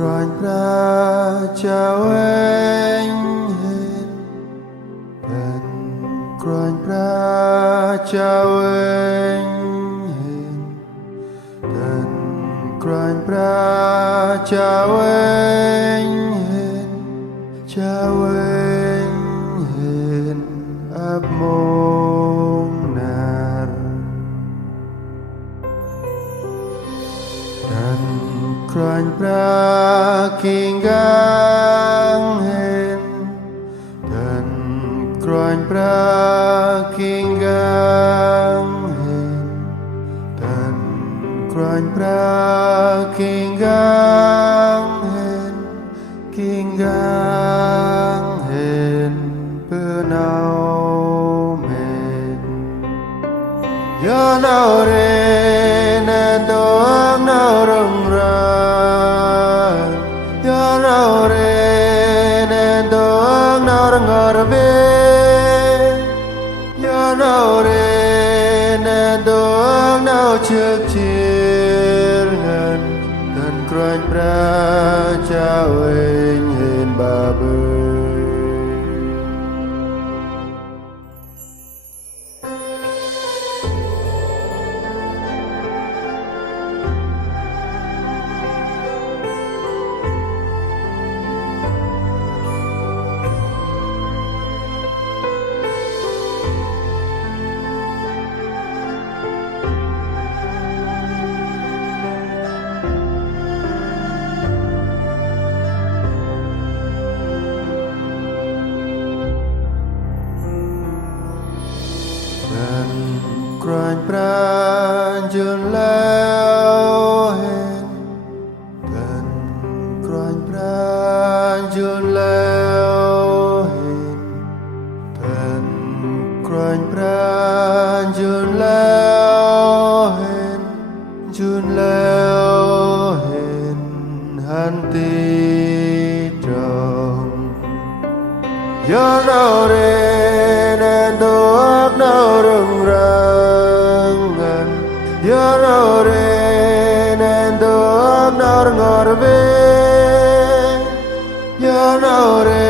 Croan pra chào anh hết Tần croan pra chào anh hết Tần croan pra chào anh hết Chào anh hết ấp mong nar Tần croan pra kinggang hen Tần croan pra kinggang hen Tần croan pra kinggang hen penau men ya nau re na doang nau rong ran ya nau re na doang nau rong arbe ya nau re na doang nau chuk chir ngan dan croan pra chào anh hen ba bơ Croan pra chun lao hen Tần croan pra chun lao hen Tần croan pra chun lao hen han ti trong ya nau re na doak nau rung rangan ya nau re na doak nau rung arbe ya nau re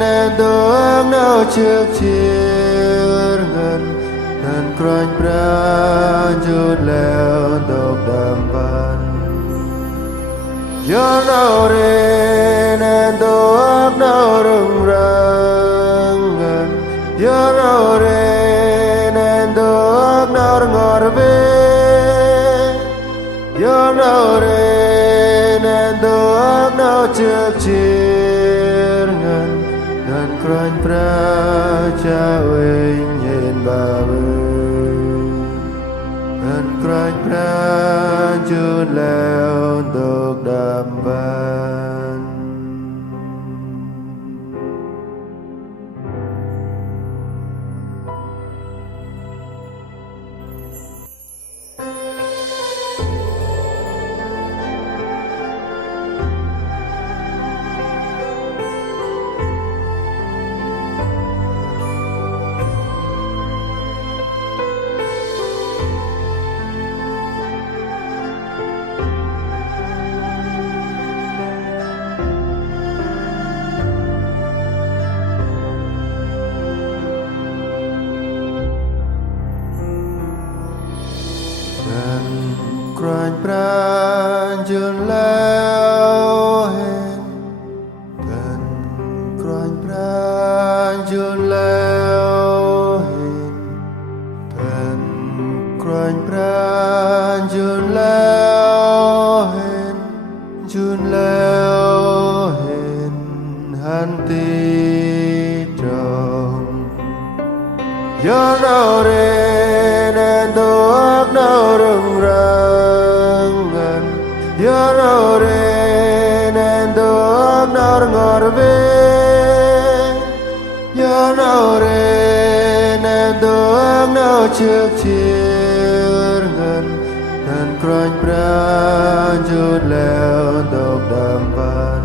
na doak nau chuk chir ngan dan croan pra chut leo dok dam ban ya nau re na doak nau rung rangan ya nau re na doak nau rung arbe ya nau re na doak nau chuk chir ngan dan croan pra chào anh hen ba bơ dan croan pra chut leo dok dam ban Tần croan pra chun lao hen Tần croan pra chun lao hen Tần croan pra chun lao hen han ti trong ya nau re na doak nau rung rangan ya nau re na doak nau rung arbe ya nau re na doak nau chuk chir ngan dan croan pra chut leo dok dam ban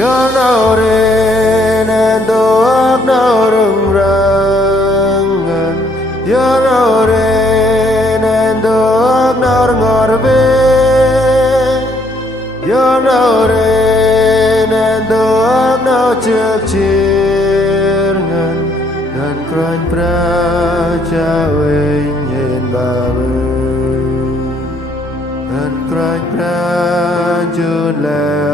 ya nau re na doak nau rung rangan ya nau re na doak nau rung arbe trước chiếc ngân ngân cõi pra cha vinh hiền bà bơ ngân cõi pra chun leo